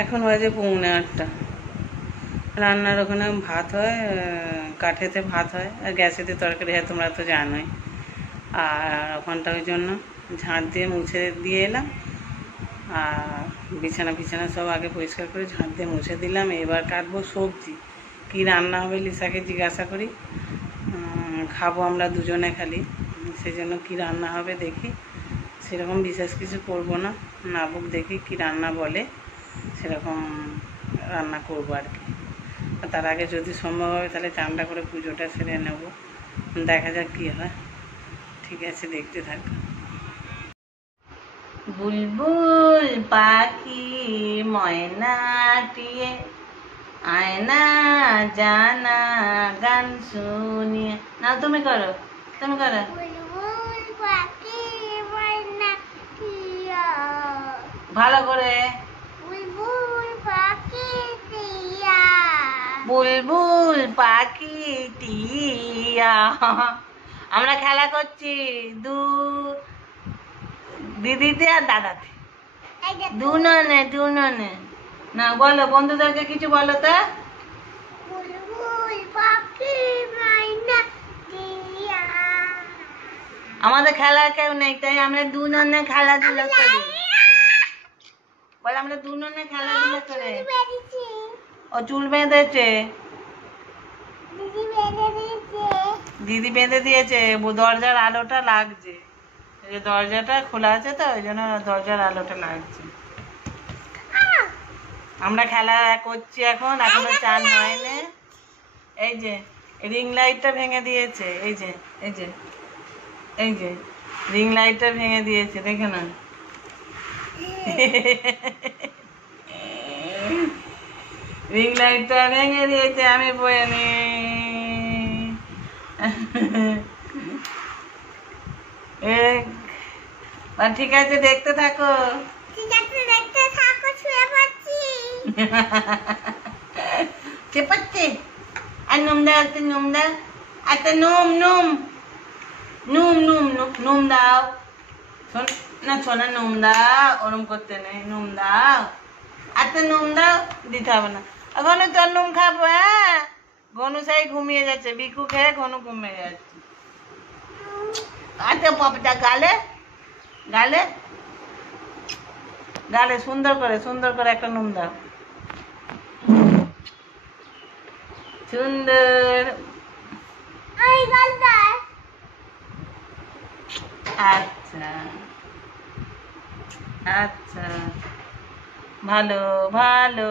এখন বাজে 9:45। রান্নার ওখানে ভাত হয়, কাঠেতে ভাত হয় আর গ্যাসেতে তরকারি হয়, তোমরা তো জানোই। আর ওখানটা ওই জন্য ঝাঁট দিয়ে মুছে দিয়ে এলাম। আর বিছানা ফিছানা সব আগে পরিষ্কার করে ঝাঁট দিয়ে মুছে দিলাম। এবার কাটবো সবজি। কি রান্না হবে লিসাকে জিজ্ঞাসা করি। খাবো আমরা দুজনে খালি, সেই জন্য কী রান্না হবে দেখি। সেরকম বিশেষ কিছু করবো না, নাবুক দেখি কি রান্না বলে সেরকম রান্না করবো আর কি। তার আগে যদি সম্ভব হবে তাহলে চানটা করে পুজোটা সেরে নেব। দেখা যাক কী হয়। ঠিক আছে, দেখতে থাক। বুলবুল পাখি ময়নাটিয়ে আয়না জানা গান শুনিয়ে না, তুমি করো, তুমি করো। ভালো করে। বুলবুল পাখি টিয়া। আমরা খেলা করছি দিদিতে আর দাদাতে, দুননে। না বলো, বন্ধুদেরকে কিছু বলো তো। আমাদের খেলার কেউ নেই, তাই আমরা দুননে খেলাধুলা করি। বলে আমরা দুননে খেলাধুলা করে। ও চুল বেঁধেছে, দিদি বেঁধে দিয়েছে। দরজার আলোটা লাগছে, এই দরজাটা খোলা আছে তো ওই জন্য দরজার আলোটা লাগছে। আমরা খেলা করছি এখন, এখনো চান হয়নি। এই যে রিং লাইটটা ভেঙে দিয়েছে, এই যে এই যে এই যে রিং লাইটটা ভেঙে দিয়েছে, দেখে না। রিং লাইটটা ভেঙে দিয়েছে, আমি বইনি। ঠিক আছে, দেখতে থাকো। চেপাচ্ছে। আর নুম দাও, একটা নুম দাও, একটা num num num num num দাও। শোন না, শোনা, নুম দাও, ওরম করতে নেই, নুম দাও, একটা নুম দাও। দিতে হবে না, এখনো তোর নুম খাবো। হ্যাঁ, ঘনু সেই ঘুমিয়ে যাচ্ছে, বিকু খেয়ে ঘনু ঘুমিয়ে যাচ্ছে। আচ্ছা পাপটা গালে গালে গালে সুন্দর করে একটা নুম দাও, সুন্দর। আচ্ছা আচ্ছা, ভালো ভালো।